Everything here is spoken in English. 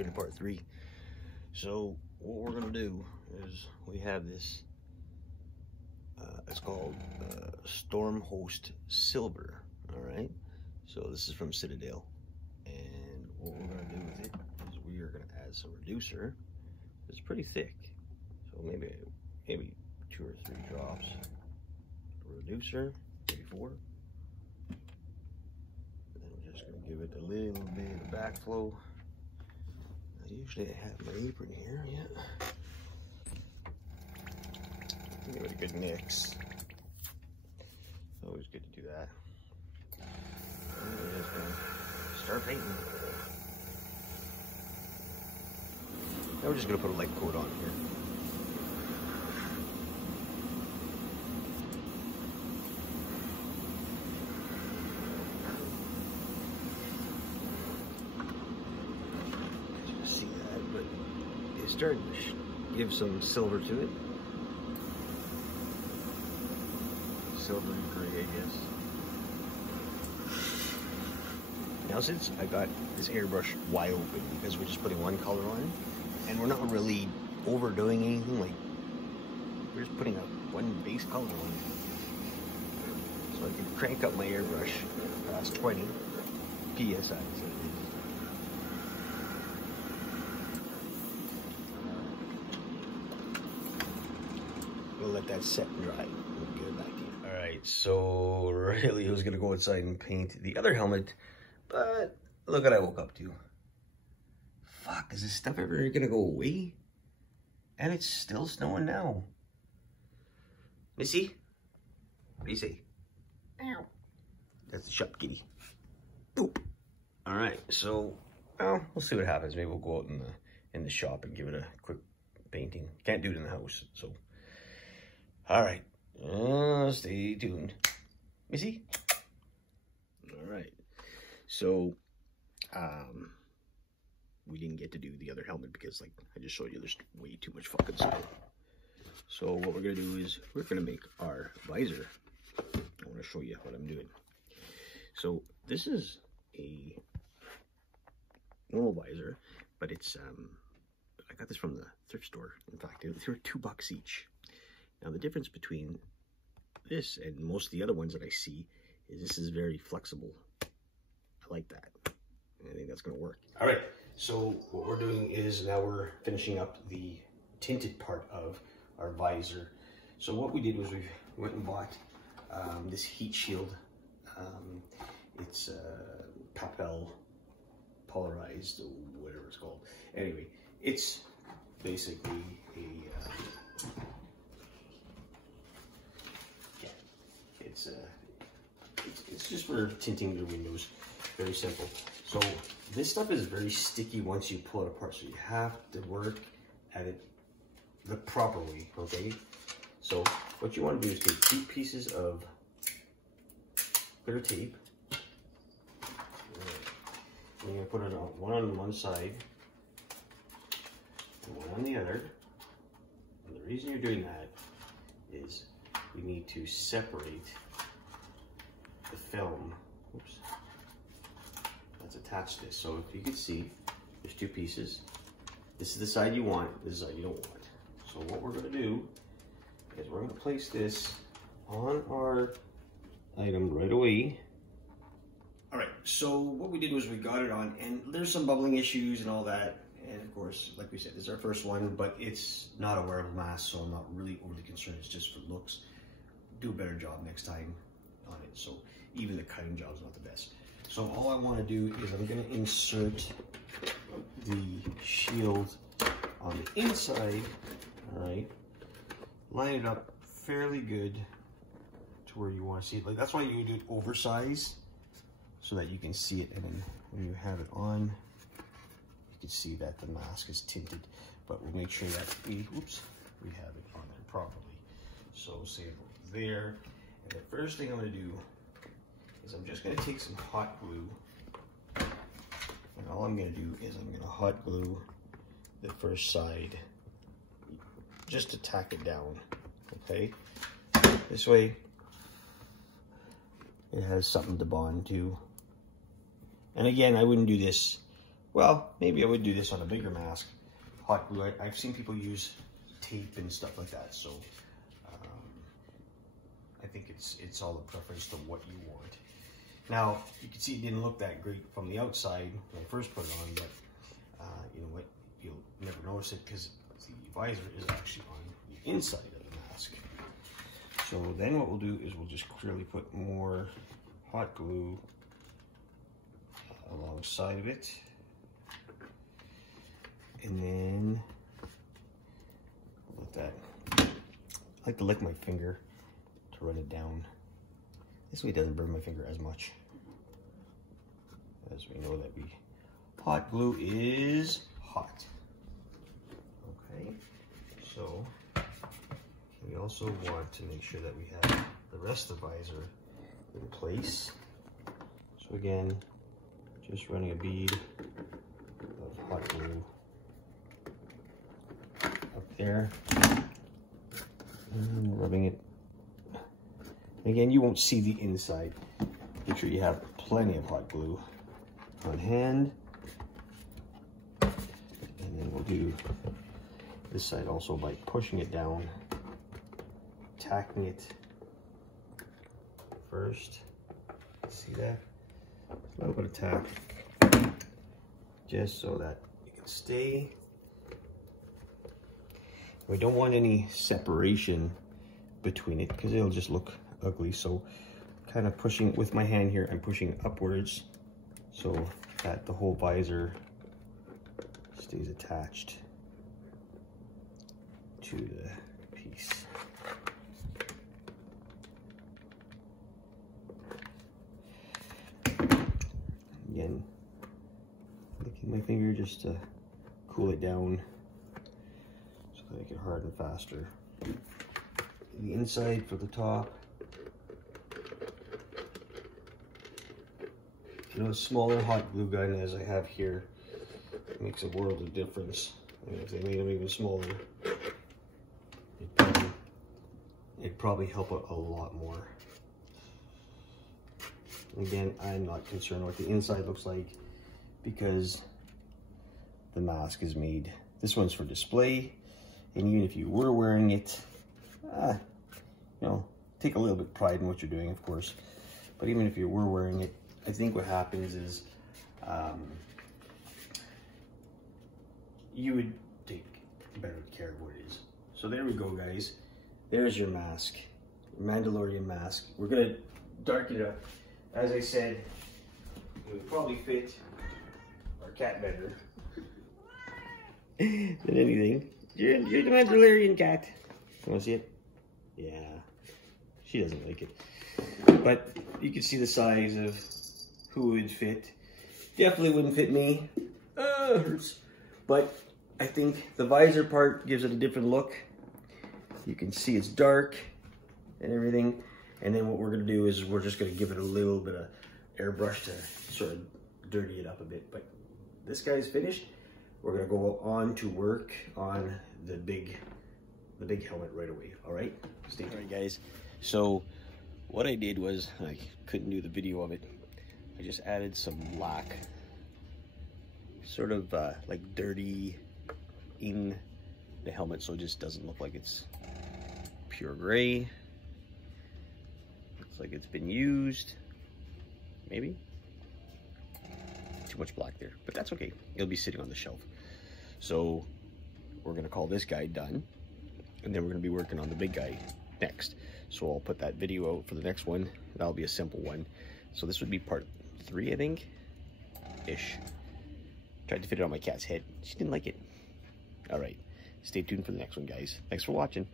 doing a part 3. So what we're gonna do is we have this. It's called Stormhost Silver. All right. So this is from Citadel, and what we're gonna do with it is we are gonna add some reducer. It's pretty thick, so maybe 2 or 3 drops. Reducer, maybe 4. And then we're just gonna give it a little bit of backflow. Usually I have my apron here, yeah. Give it a good mix. Always good to do that. And we're just gonna start painting. Now we're just gonna put a light coat on here. See that, but it's starting to give some silver to it. Silver and gray, I guess. Now since I got this airbrush wide open because we're just putting one color on it, and we're not really overdoing anything, like we're just putting one base color on it. So I can crank up my airbrush past 20 PSI. We'll let that set and dry. We'll get it back in. Alright, so really I was gonna go outside and paint the other helmet, but look what I woke up to. Fuck, is this stuff ever gonna go away? And it's still snowing now. Missy? What do you say? Ow. That's the shop kitty. Boop. Alright, so well, we'll see what happens. Maybe we'll go out in the shop and give it a quick painting. Can't do it in the house, so alright. Stay tuned. Missy? Alright. So we didn't get to do the other helmet because, like I just showed you, there's way too much fucking snow. So what we're gonna do is we're gonna make our visor. I want to show you what I'm doing. So this is a normal visor, but it's I got this from the thrift store. In fact, they were $2 each. Now the difference between this and most of the other ones that I see is this is very flexible. I like that. I think that's gonna work. All right, so what we're doing is now we're finishing up the tinted part of our visor. So what we did was we went and bought this heat shield. It's Papel polarized, or whatever it's called. Anyway, it's basically it's just for tinting the windows. Very simple. So this stuff is very sticky once you pull it apart, so you have to work at it the proper way, okay? So what you want to do is take 2 pieces of clear tape. You're going to put it on one side and one on the other. And the reason you're doing that is we need to separate the film. Oops. That's attached to this. So if you can see, there's 2 pieces. This is the side you want, this is the side you don't want. So what we're going to do is we're going to place this on our item right away. All right, so what we did was we got it on, and there's some bubbling issues and all that. And of course, like we said, this is our first one, but it's not a wearable mask, so I'm not really overly concerned. It's just for looks. Do a better job next time on it. So even the cutting job is not the best. So all I want to do is I'm going to insert the shield on the inside. All right, line it up fairly good to where you want to see it. Like that's why you do it oversized, so that you can see it, and then when you have it on, you can see that the mask is tinted. But we'll make sure that we have it on there properly. So say it there, and the first thing I'm going to do is I'm just going to take some hot glue, and all I'm going to do is I'm going to hot glue the first side just to tack it down, okay? This way it has something to bond to. And again, I wouldn't do this well, maybe I would do this on a bigger mask. Hot glue, I've seen people use tape and stuff like that, so I think it's all a preference to what you want. Now, you can see it didn't look that great from the outside when I first put it on, but you know what? You'll never notice it because the visor is actually on the inside of the mask. So then what we'll do is we'll just clearly put more hot glue alongside of it. And then let that, I like to lick my finger to run it down. This way it doesn't burn my finger as much. As we know that hot glue is hot. Okay, so we also want to make sure that we have the rest of the visor in place. So again, just running a bead of hot glue up there and rubbing it. Again, you won't see the inside. Make sure you have plenty of hot glue on hand. And then we'll do this side also by pushing it down, tacking it first. See that? A little bit of tack, just so that it can stay. We don't want any separation between it because it'll just look ugly. So kind of pushing with my hand here, I'm pushing upwards so that the whole visor stays attached to the piece. Again, licking my finger just to cool it down so that it can harden faster. The inside for the top. You know, a smaller hot glue gun as I have here makes a world of difference. I mean, if they made them even smaller, it'd probably help a lot more. Again, I'm not concerned what the inside looks like because the mask is made. This one's for display, and even if you were wearing it, you know, take a little bit of pride in what you're doing, of course. But even if you were wearing it, I think what happens is you would take better care of what it is. So there we go, guys. There's your mask, your Mandalorian mask. We're gonna darken it up. As I said, it would probably fit our cat better than anything. You're the Mandalorian cat. You wanna see it? Yeah, she doesn't like it. But you can see the size of who it would fit. Definitely wouldn't fit me. It hurts. But I think the visor part gives it a different look. You can see it's dark and everything. And then what we're gonna do is we're just gonna give it a little bit of airbrush to sort of dirty it up a bit. But this guy's finished. We're gonna go on to work on the big helmet right away. All right, stay tuned. All right, guys. So what I did was, I couldn't do the video of it. I just added some black, sort of like dirty in the helmet, so it just doesn't look like it's pure gray. Looks like it's been used, maybe. Too much black there, but that's okay. It'll be sitting on the shelf. So we're gonna call this guy done, and then we're gonna be working on the big guy next. So I'll put that video out for the next one. That'll be a simple one. So this would be part 3, I think, ish. Tried to fit it on my cat's head. She didn't like it. All right, stay tuned for the next one, guys. Thanks for watching.